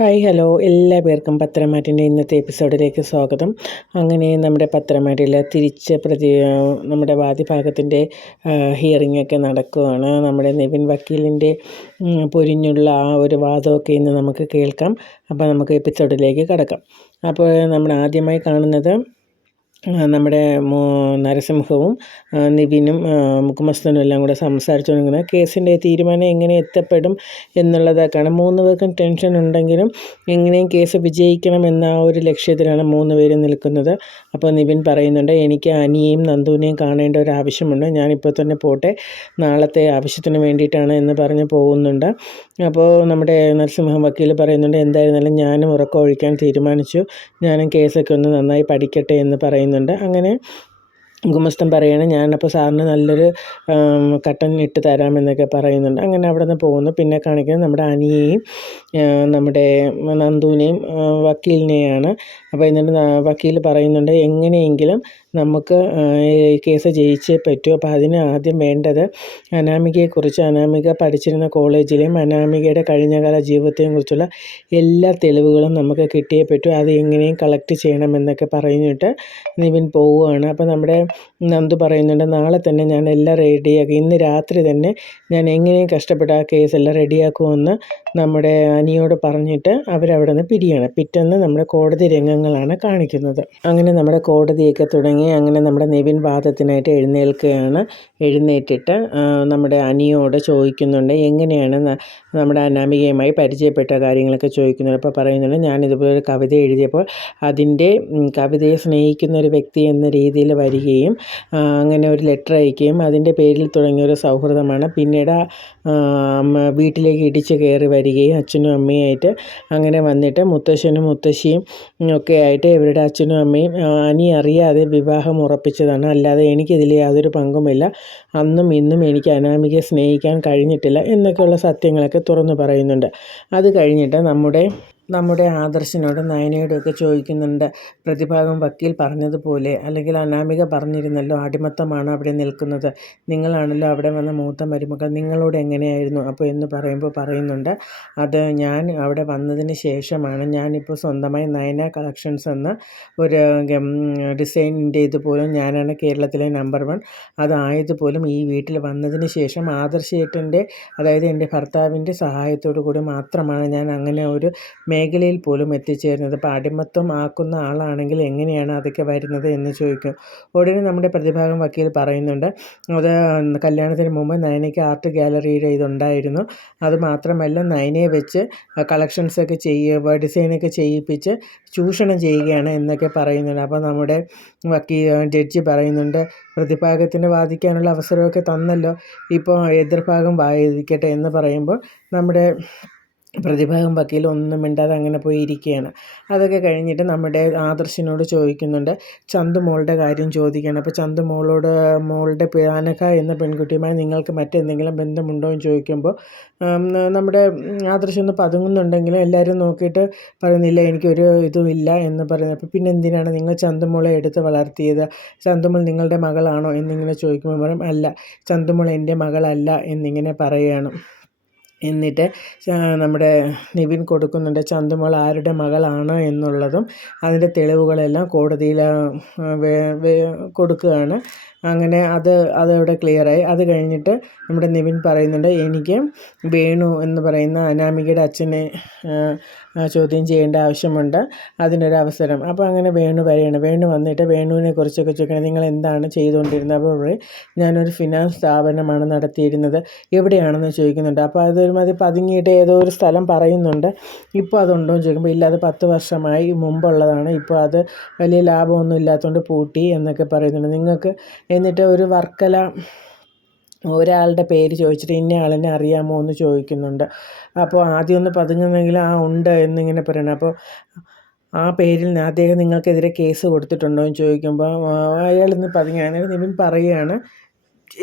Hi hello എല്ലാ പേർക്കും പത്രമാറ്റിൻ്റെ ഇന്നത്തെ എപ്പിസോഡിലേക്ക് സ്വാഗതം. അങ്ങനെ നമ്മുടെ പത്രമാറ്റിൽ നമ്മുടെ വാദിഭാഗത്തിൻ്റെ ഹിയറിംഗ് ഒക്കെ നടക്കുകയാണ്. നമ്മുടെ നിവിൻ വക്കീലിൻ്റെ പൊരിഞ്ഞുള്ള ആ ഒരു വാദമൊക്കെ ഇന്ന് നമുക്ക് കേൾക്കാം. അപ്പോൾ നമുക്ക് എപ്പിസോഡിലേക്ക് കടക്കാം. അപ്പോൾ നമ്മൾ ആദ്യമായി കാണുന്നത് നമ്മുടെ നരസിംഹവും നിവിനും മുഖമസ്തനും എല്ലാം കൂടെ സംസാരിച്ചുകൊണ്ടിരിക്കുന്നത് കേസിൻ്റെ തീരുമാനം എങ്ങനെ എത്തപ്പെടും എന്നുള്ളതൊക്കെയാണ്. 3 പേർക്കും ടെൻഷൻ ഉണ്ടെങ്കിലും എങ്ങനെയും കേസ് വിജയിക്കണം എന്ന ആ ഒരു ലക്ഷ്യത്തിലാണ് 3 പേരും നിൽക്കുന്നത്. അപ്പോൾ നിവിൻ പറയുന്നുണ്ട്, എനിക്ക് അനിയെയും നന്ദുവിനെയും കാണേണ്ട ഒരു ആവശ്യമുണ്ട്, ഞാനിപ്പോൾ തന്നെ പോട്ടെ, നാളത്തെ ആവശ്യത്തിന് വേണ്ടിയിട്ടാണ് എന്ന് പറഞ്ഞ് പോകുന്നുണ്ട്. അപ്പോൾ നമ്മുടെ നരസിംഹം വക്കീൽ പറയുന്നുണ്ട്, എന്തായിരുന്നാലും ഞാനും ഉറക്കം ഒഴിക്കാൻ തീരുമാനിച്ചു, ഞാനും കേസൊക്കെ ഒന്ന് നന്നായി പഠിക്കട്ടെ എന്ന് പറയുന്നുണ്ട്. അങ്ങനെ ഗുമസ്തൻ പറയുകയാണ്, ഞാനപ്പോൾ സാറിന് നല്ലൊരു കട്ടൻ ഇട്ട് തരാമെന്നൊക്കെ പറയുന്നുണ്ട്. അങ്ങനെ അവിടെ നിന്ന് പോകുന്നു. പിന്നെ കാണിക്കുന്നത് നമ്മുടെ അനിയെയും നമ്മുടെ നന്ദുവിനെയും വക്കീലിനെയാണ്. അപ്പോൾ എന്നിട്ട് വക്കീൽ പറയുന്നുണ്ട്, എങ്ങനെയെങ്കിലും നമുക്ക് ഈ കേസ് ജയിച്ചേ പറ്റൂ. അപ്പോൾ അതിന് ആദ്യം വേണ്ടത് അനാമികയെക്കുറിച്ച്, അനാമിക പഠിച്ചിരുന്ന കോളേജിലെയും അനാമികയുടെ കഴിഞ്ഞകാല ജീവിതത്തെയും കുറിച്ചുള്ള എല്ലാ തെളിവുകളും നമുക്ക് കിട്ടിയേ പറ്റൂ, അത് എങ്ങനെയും കളക്ട് ചെയ്യണമെന്നൊക്കെ പറഞ്ഞിട്ട് നിവിൻ പോവുകയാണ്. അപ്പോൾ നമ്മുടെ നന്ദു പറയുന്നുണ്ട്, നാളെ തന്നെ ഞാൻ എല്ലാം റെഡിയാക്കി, ഇന്ന് രാത്രി തന്നെ ഞാൻ എങ്ങനെയും കഷ്ടപ്പെട്ട് ആ കേസെല്ലാം റെഡിയാക്കുമെന്ന് നമ്മുടെ അനിയോട് പറഞ്ഞിട്ട് അവരവിടെ നിന്ന് പിരിയാണ്. പിറ്റേന്ന് നമ്മുടെ കോടതി രംഗങ്ങളാണ് കാണിക്കുന്നത്. അങ്ങനെ നമ്മുടെ കോടതിയൊക്കെ തുടങ്ങി. അങ്ങനെ നമ്മുടെ നിവിൻ വാദത്തിനായിട്ട് എഴുന്നേൽക്കുകയാണ്. എഴുന്നേറ്റിട്ട് നമ്മുടെ അനിയോട് ചോദിക്കുന്നുണ്ട്, എങ്ങനെയാണ് നമ്മുടെ അനാമികയുമായി പരിചയപ്പെട്ട കാര്യങ്ങളൊക്കെ ചോദിക്കുന്നുണ്ട്. അപ്പോൾ പറയുന്നുണ്ട്, ഞാനിതുപോലെ ഒരു കവിത എഴുതിയപ്പോൾ അതിൻ്റെ കവിതയെ സ്നേഹിക്കുന്ന ഒരു വ്യക്തി എന്ന രീതിയിൽ വരികയും അങ്ങനെ ഒരു ലെറ്റർ അയക്കുകയും അതിൻ്റെ പേരിൽ തുടങ്ങിയ ഒരു സൗഹൃദമാണ്. പിന്നീട് വീട്ടിലേക്ക് ഇടിച്ച് കയറി വരികയും അച്ഛനും അമ്മയായിട്ട് അങ്ങനെ വന്നിട്ട് മുത്തശ്ശനും മുത്തശ്ശിയും ഒക്കെ ആയിട്ട് ഇവരുടെ അച്ഛനും അമ്മയും അനി അറിയാതെ വിവാഹം ഉറപ്പിച്ചതാണ്, അല്ലാതെ എനിക്കിതിൽ യാതൊരു പങ്കുമില്ല, അന്നും ഇന്നും എനിക്ക് അനാമികയെ സ്നേഹിക്കാൻ കഴിഞ്ഞിട്ടില്ല എന്നൊക്കെയുള്ള സത്യങ്ങളൊക്കെ തുറന്നു പറയുന്നുണ്ട്. അത് കഴിഞ്ഞിട്ട് നമ്മുടെ ആദർശിനോട് നയനയോടൊക്കെ ചോദിക്കുന്നുണ്ട്, പ്രതിഭാഗം വക്കീൽ പറഞ്ഞതുപോലെ, അല്ലെങ്കിൽ അനാമിക പറഞ്ഞിരുന്നല്ലോ അടിമത്തമാണ് അവിടെ നിൽക്കുന്നത്, നിങ്ങളാണല്ലോ അവിടെ വന്ന മൂത്ത മരുമകൾ, നിങ്ങളോട് എങ്ങനെയായിരുന്നു അപ്പോൾ എന്ന് പറയുന്നുണ്ട്, അത് ഞാൻ അവിടെ വന്നതിന് ശേഷമാണ്, ഞാനിപ്പോൾ സ്വന്തമായി നയന കളക്ഷൻസ് എന്ന ഒരു ഡിസൈനിൻ്റെ ഇതുപോലും ഞാനാണ് കേരളത്തിലെ നമ്പർ 1, അതായതുപോലും ഈ വീട്ടിൽ വന്നതിന് ശേഷം ആദർശേട്ടൻ്റെ, അതായത് എൻ്റെ ഭർത്താവിൻ്റെ സഹായത്തോടു കൂടി മാത്രമാണ് ഞാൻ അങ്ങനെ ഒരു മേഖലയിൽ പോലും എത്തിച്ചേരുന്നത്. അപ്പോൾ അടിമത്തം ആക്കുന്ന ആളാണെങ്കിൽ എങ്ങനെയാണ് അതൊക്കെ വരുന്നത് എന്ന് ചോദിക്കും. ഉടനെ നമ്മുടെ പ്രതിഭാഗം വക്കീൽ പറയുന്നുണ്ട്, അത് കല്യാണത്തിന് മുമ്പ് നയനയ്ക്ക് ആർട്ട് ഗാലറിയുടെ ഇതുണ്ടായിരുന്നു, അതുമാത്രമല്ല നയനയെ വെച്ച് കളക്ഷൻസൊക്കെ ഡിസൈനൊക്കെ ചെയ്യിപ്പിച്ച് ചൂഷണം ചെയ്യുകയാണ് എന്നൊക്കെ പറയുന്നുണ്ട്. അപ്പോൾ നമ്മുടെ ജഡ്ജി പറയുന്നുണ്ട്, പ്രതിഭാഗത്തിന് വാദിക്കാനുള്ള അവസരമൊക്കെ തന്നല്ലോ, ഇപ്പോൾ എതിർഭാഗം വാദിക്കട്ടെ എന്ന് പറയുമ്പോൾ നമ്മുടെ പ്രതിഭാഗം വക്കീൽ ഒന്നും മിണ്ടാതെ അങ്ങനെ പോയി ഇരിക്കുകയാണ്. അതൊക്കെ കഴിഞ്ഞിട്ട് നമ്മുടെ ആദർശിനോട് ചോദിക്കുന്നുണ്ട്, ചന്തുമോളുടെ കാര്യം ചോദിക്കുകയാണ്. അപ്പോൾ മോളുടെ അനഘ എന്ന പെൺകുട്ടിയുമായി നിങ്ങൾക്ക് മറ്റെന്തെങ്കിലും ബന്ധമുണ്ടോ എന്ന് ചോദിക്കുമ്പോൾ നമ്മുടെ ആദർശം ഒന്ന് പതുങ്ങുന്നുണ്ടെങ്കിലും എല്ലാവരും നോക്കിയിട്ട് പറയുന്നില്ല, എനിക്കൊരു ഇതുമില്ല എന്ന് പറയുന്നത്. അപ്പോൾ പിന്നെ എന്തിനാണ് നിങ്ങൾ ചന്തുമോളെ എടുത്ത് വളർത്തിയത്, ചന്തുമോൾ നിങ്ങളുടെ മകളാണോ എന്നിങ്ങനെ ചോദിക്കുമ്പോൾ പറയും, അല്ല, ചന്തുമോൾ എൻ്റെ മകളല്ല എന്നിങ്ങനെ പറയുകയാണ്. എന്നിട്ട് നമ്മുടെ നിവിൻ കൊടുക്കുന്നുണ്ട് ചന്തുമോൾ ആരുടെ മകളാണ് എന്നുള്ളതും അതിൻ്റെ തെളിവുകളെല്ലാം കോടതിയിൽ കൊടുക്കുകയാണ്. അങ്ങനെ അതവിടെ ക്ലിയറായി. അത് കഴിഞ്ഞിട്ട് നമ്മുടെ നിവിൻ പറയുന്നുണ്ട്, എനിക്ക് വേണു എന്ന് പറയുന്ന അനാമികയുടെ അച്ഛനെ ചോദ്യം ചെയ്യേണ്ട ആവശ്യമുണ്ട്, അതിനൊരവസരം. അപ്പോൾ അങ്ങനെ വേണു വരികയാണ്. വേണു വന്നിട്ട് വേണുവിനെ കുറിച്ചൊക്കെ ചോദിക്കണം, നിങ്ങൾ എന്താണ് ചെയ്തുകൊണ്ടിരുന്നത്. അപ്പോൾ ഞാനൊരു ഫിനാൻസ് സ്ഥാപനമാണ് നടത്തിയിരുന്നത്, എവിടെയാണെന്ന് ചോദിക്കുന്നുണ്ട്. അപ്പോൾ അതൊരുമാതിരി പതുങ്ങിയിട്ട് ഏതോ ഒരു സ്ഥലം പറയുന്നുണ്ട്. ഇപ്പോൾ അതുണ്ടോ എന്ന് ചോദിക്കുമ്പോൾ ഇല്ല, അത് 10 വർഷമായി മുമ്പുള്ളതാണ്, ഇപ്പോൾ അത് വലിയ ലാഭമൊന്നും ഇല്ലാത്തതുകൊണ്ട് പൂട്ടി എന്നൊക്കെ പറയുന്നുണ്ട്. നിങ്ങൾക്ക് എന്നിട്ട് ഒരു വർക്കല ഒരാളുടെ പേര് ചോദിച്ചിട്ട് ഇന്ന ആളിനെ അറിയാമോ എന്ന് ചോദിക്കുന്നുണ്ട്. അപ്പോൾ ആദ്യം ഒന്ന് പതുങ്ങുന്നെങ്കിൽ ഉണ്ട് എന്നിങ്ങനെ പറയണം. അപ്പോൾ ആ പേരിൽ അദ്ദേഹം നിങ്ങൾക്കെതിരെ കേസ് കൊടുത്തിട്ടുണ്ടോ എന്ന് ചോദിക്കുമ്പോൾ അയാളിന്ന് പതുങ്ങി. അങ്ങനെ നിവിൻ പറയുകയാണ്,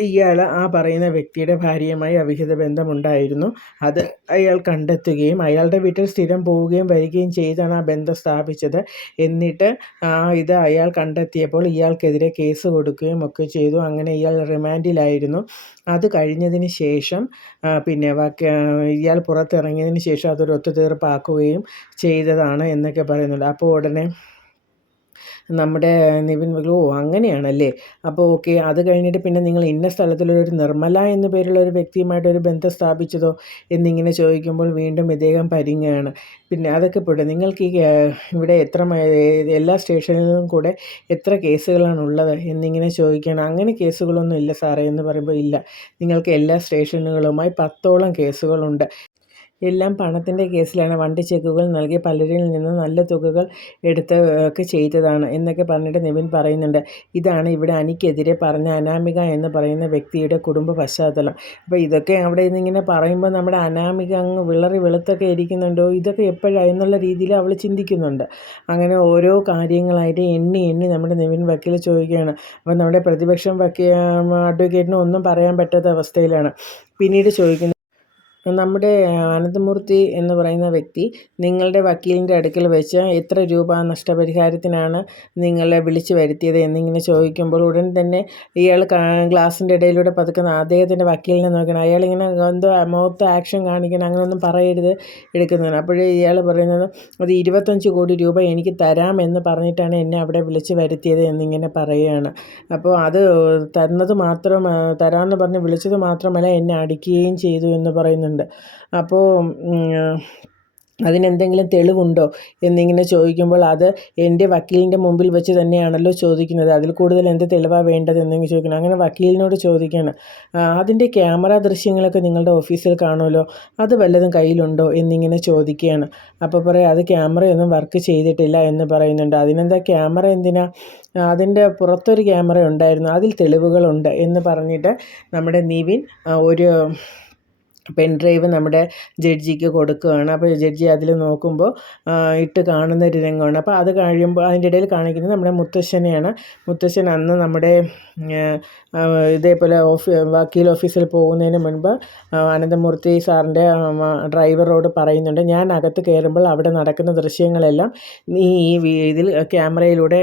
ഇയാൾ ആ പറയുന്ന വ്യക്തിയുടെ ഭാര്യയുമായി അവിഹിത ബന്ധമുണ്ടായിരുന്നു. അത് അയാൾ കണ്ടെത്തുകയും അയാളുടെ വീട്ടിൽ സ്ഥിരം പോവുകയും വരികയും ചെയ്താണ് ആ ബന്ധം സ്ഥാപിച്ചത്. എന്നിട്ട് ഇത് അയാൾ കണ്ടെത്തിയപ്പോൾ ഇയാൾക്കെതിരെ കേസ് കൊടുക്കുകയും ഒക്കെ ചെയ്തു. അങ്ങനെ ഇയാൾ റിമാൻഡിലായിരുന്നു. അത് കഴിഞ്ഞതിന് ശേഷം പിന്നെ ഇയാൾ പുറത്തിറങ്ങിയതിന് ശേഷം അതൊരു ഒത്തുതീർപ്പാക്കുകയും ചെയ്തതാണ് എന്നൊക്കെ പറയുന്നുണ്ട്. അപ്പോൾ ഉടനെ നമ്മുടെ നിവിൻ അങ്ങനെയാണല്ലേ, അപ്പോൾ ഓക്കെ. അത് കഴിഞ്ഞിട്ട് പിന്നെ നിങ്ങൾ ഇന്ന സ്ഥലത്തിലൊരു നിർമ്മല എന്ന പേരുള്ള ഒരു വ്യക്തിയുമായിട്ടൊരു ബന്ധം സ്ഥാപിച്ചതോ എന്നിങ്ങനെ ചോദിക്കുമ്പോൾ വീണ്ടും ഇദ്ദേഹം പരിങ്ങുകയാണ്. പിന്നെ അതൊക്കെ പോട്ടെ, നിങ്ങൾക്ക് ഇവിടെ എല്ലാ സ്റ്റേഷനിലും കൂടെ എത്ര കേസുകളാണുള്ളത് എന്നിങ്ങനെ ചോദിക്കുകയാണ്. അങ്ങനെ കേസുകളൊന്നും ഇല്ല സാറേ എന്ന് പറയുമ്പോൾ, ഇല്ല, നിങ്ങൾക്ക് എല്ലാ സ്റ്റേഷനുകളുമായി 10ഓളം കേസുകളുണ്ട്. എല്ലാം പണത്തിൻ്റെ കേസിലാണ്. വണ്ടി ചെക്കുകൾ നൽകി പലരിൽ നിന്ന് നല്ല തുകകൾ എടുത്ത് ഒക്കെ ചെയ്തതാണ് എന്നൊക്കെ പറഞ്ഞിട്ട് നിവിൻ പറയുന്നുണ്ട്. ഇതാണ് ഇവിടെ അനിക്കെതിരെ പറഞ്ഞ അനാമിക എന്ന് പറയുന്ന വ്യക്തിയുടെ കുടുംബ പശ്ചാത്തലം. അപ്പോൾ ഇതൊക്കെ അവിടെ നിന്നിങ്ങനെ പറയുമ്പോൾ നമ്മുടെ അനാമിക അങ്ങ് വിളറി വെളുത്തൊക്കെ ഇരിക്കുന്നുണ്ടോ, ഇതൊക്കെ എപ്പോഴാണ് എന്നുള്ള രീതിയിൽ അവൾ ചിന്തിക്കുന്നുണ്ട്. അങ്ങനെ ഓരോ കാര്യങ്ങളായിട്ട് എണ്ണി എണ്ണി നമ്മുടെ നിവിൻ വക്കീൽ ചോദിക്കുകയാണ്. അപ്പോൾ നമ്മുടെ പ്രതിപക്ഷം അഡ്വക്കേറ്റിനും ഒന്നും പറയാൻ പറ്റാത്ത അവസ്ഥയിലാണ്. പിന്നീട് ചോദിക്കുന്നത്, നമ്മുടെ അനന്തമൂർത്തി എന്ന് പറയുന്ന വ്യക്തി നിങ്ങളുടെ വക്കീലിൻ്റെ അടുക്കൽ വെച്ച് എത്ര രൂപ നഷ്ടപരിഹാരത്തിനാണ് നിങ്ങളെ വിളിച്ചു വരുത്തിയത് എന്നിങ്ങനെ ചോദിക്കുമ്പോൾ ഉടൻ തന്നെ ഇയാൾ ഗ്ലാസിൻ്റെ ഇടയിലൂടെ പതുക്കുന്ന അദ്ദേഹത്തിൻ്റെ വക്കീലിനെ നോക്കണം. അയാളിങ്ങനെ എന്തോ മുഖത്ത് ആക്ഷൻ കാണിക്കണം, അങ്ങനെയൊന്നും പറയരുത് എടുക്കുന്നതാണ്. അപ്പോഴേ ഇയാൾ പറയുന്നത്, അത് 25 കോടി രൂപ എനിക്ക് തരാമെന്ന് പറഞ്ഞിട്ടാണ് എന്നെ അവിടെ വിളിച്ചു വരുത്തിയത് എന്നിങ്ങനെ പറയുകയാണ്. അപ്പോൾ അത് തരാമെന്ന് പറഞ്ഞ് വിളിച്ചത് മാത്രമല്ല എന്നെ അടിക്കുകയും ചെയ്തു എന്ന് പറയുന്നുണ്ട്. അപ്പോൾ അതിനെന്തെങ്കിലും തെളിവുണ്ടോ എന്നിങ്ങനെ ചോദിക്കുമ്പോൾ, അത് എൻ്റെ വക്കീലിൻ്റെ മുമ്പിൽ വെച്ച് തന്നെയാണല്ലോ ചോദിക്കുന്നത്, അതിൽ കൂടുതൽ എന്ത് തെളിവാണ് വേണ്ടത് എന്നിങ്ങനെ ചോദിക്കണം. അങ്ങനെ വക്കീലിനോട് ചോദിക്കുകയാണ്, അതിൻ്റെ ക്യാമറ ദൃശ്യങ്ങളൊക്കെ നിങ്ങളുടെ ഓഫീസിൽ കാണുമല്ലോ, അത് വല്ലതും കയ്യിലുണ്ടോ എന്നിങ്ങനെ ചോദിക്കുകയാണ്. അപ്പോൾ പറയാം, അത് ക്യാമറയൊന്നും വർക്ക് ചെയ്തിട്ടില്ല എന്ന് പറയുന്നുണ്ട്. അതിനെന്താ ക്യാമറ എന്തിനാ, അതിൻ്റെ പുറത്തൊരു ക്യാമറ ഉണ്ടായിരുന്നു, അതിൽ തെളിവുകളുണ്ട് എന്ന് പറഞ്ഞിട്ട് നമ്മുടെ നിവിൻ ഒരു പെൻ ഡ്രൈവ് നമ്മുടെ ജഡ്ജിക്ക് കൊടുക്കുകയാണ്. അപ്പോൾ ജഡ്ജി അതിൽ നോക്കുമ്പോൾ ഇട്ട് കാണുന്ന ഒരു രംഗമാണ്. അപ്പോൾ അത് കഴിയുമ്പോൾ അതിൻ്റെ ഇടയിൽ കാണിക്കുന്നത് നമ്മുടെ മുത്തശ്ശനെയാണ്. മുത്തശ്ശൻ അന്ന് നമ്മുടെ ഇതേപോലെ വക്കീൽ ഓഫീസിൽ പോകുന്നതിന് മുൻപ് അനന്തമൂർത്തി സാറിൻ്റെ ഡ്രൈവറോട് പറയുന്നുണ്ട്, ഞാൻ അകത്ത് കയറുമ്പോൾ അവിടെ നടക്കുന്ന ദൃശ്യങ്ങളെല്ലാം നീ ഇതിൽ ക്യാമറയിലൂടെ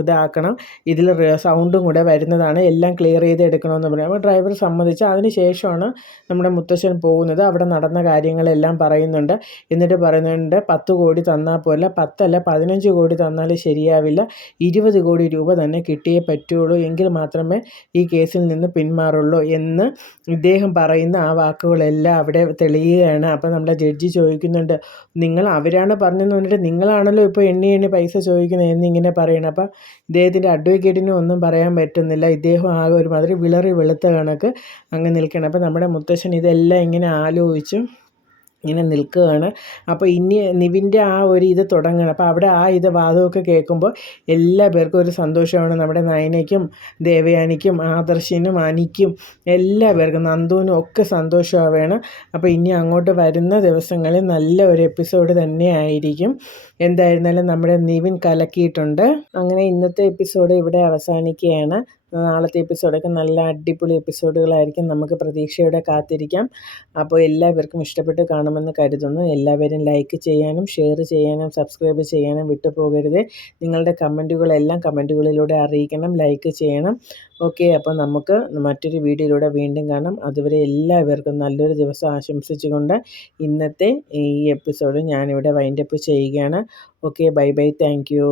ഇതാക്കണം, ഇതിൽ സൗണ്ടും കൂടെ വരുന്നതാണ്, എല്ലാം ക്ലിയർ ചെയ്ത് എടുക്കണമെന്ന് പറയും. അപ്പോൾ ഡ്രൈവർ സമ്മതിച്ച് അതിന് ശേഷമാണ് നമ്മുടെ മുത്തശ്ശൻ പോകുന്നത്. അവിടെ നടന്ന കാര്യങ്ങളെല്ലാം പറയുന്നുണ്ട്. എന്നിട്ട് പറയുന്നുണ്ട്, 10 കോടി തന്നാൽ പോലെ 10 അല്ല 15 കോടി തന്നാൽ ശരിയാവില്ല, 20 കോടി രൂപ തന്നെ കിട്ടിയേ പറ്റുള്ളൂ, എങ്കിൽ മാത്രമേ ഈ കേസിൽ നിന്ന് പിന്മാറുള്ളൂ എന്ന് ഇദ്ദേഹം പറയുന്ന ആ വാക്കുകളെല്ലാം അവിടെ തെളിയുകയാണ്. അപ്പോൾ നമ്മുടെ ജഡ്ജി ചോദിക്കുന്നുണ്ട്, അവരാണ് പറഞ്ഞെന്ന് പറഞ്ഞിട്ട് നിങ്ങളാണല്ലോ ഇപ്പോൾ എണ്ണി പൈസ ചോദിക്കുന്നത് എന്നിങ്ങനെ പറയണം. അപ്പോൾ ഇദ്ദേഹത്തിൻ്റെ അഡ്വക്കേറ്റിനും ഒന്നും പറയാൻ പറ്റുന്നില്ല. ഇദ്ദേഹം ആകെ ഒരുമാതിരി വിളറി വെളുത്ത കണക്ക് അങ്ങ് നിൽക്കണം. അപ്പോൾ നമ്മുടെ മുത്തശ്ശൻ ഇതെല്ലാം ഇങ്ങനെ ആലോചിച്ച് ഇങ്ങനെ നിൽക്കുകയാണ്. അപ്പോൾ ഇനി നിവിൻ്റെ ആ ഒരു ഇത് തുടങ്ങണം. അപ്പോൾ അവിടെ ആ വാദമൊക്കെ കേൾക്കുമ്പോൾ എല്ലാ പേർക്കും ഒരു സന്തോഷമാണ്. നമ്മുടെ നയനയ്ക്കും ദേവയാനിക്കും ആദർശിനും അനിക്കും എല്ലാ പേർക്കും, നന്ദുവിനും ഒക്കെ സന്തോഷമാവുകയാണ്. അപ്പോൾ ഇനി അങ്ങോട്ട് വരുന്ന ദിവസങ്ങളിൽ നല്ല ഒരു എപ്പിസോഡ് തന്നെ ആയിരിക്കും. എന്തായിരുന്നാലും നമ്മുടെ നിവിൻ കലക്കിയിട്ടുണ്ട്. അങ്ങനെ ഇന്നത്തെ എപ്പിസോഡ് ഇവിടെ അവസാനിക്കുകയാണ്. നാളത്തെ എപ്പിസോഡൊക്കെ നല്ല അടിപൊളി എപ്പിസോഡുകളായിരിക്കും. നമുക്ക് പ്രതീക്ഷയോടെ കാത്തിരിക്കാം. അപ്പോൾ എല്ലാവർക്കും ഇഷ്ടപ്പെട്ട് കാണുമെന്ന് കരുതുന്നു. എല്ലാവരും ലൈക്ക് ചെയ്യാനും ഷെയർ ചെയ്യാനും സബ്സ്ക്രൈബ് ചെയ്യാനും വിട്ടുപോകരുത്. നിങ്ങളുടെ കമൻറ്റുകളെല്ലാം കമൻറ്റുകളിലൂടെ അറിയിക്കണം, ലൈക്ക് ചെയ്യണം. ഓക്കെ, അപ്പോൾ നമുക്ക് മറ്റൊരു വീഡിയോയിലൂടെ വീണ്ടും കാണാം. അതുവരെ എല്ലാവർക്കും നല്ലൊരു ദിവസം ആശംസിച്ചുകൊണ്ട് ഇന്നത്തെ ഈ എപ്പിസോഡ് ഞാനിവിടെ വൈൻഡപ്പ് ചെയ്യുകയാണ്. Okay, bye bye, thank you.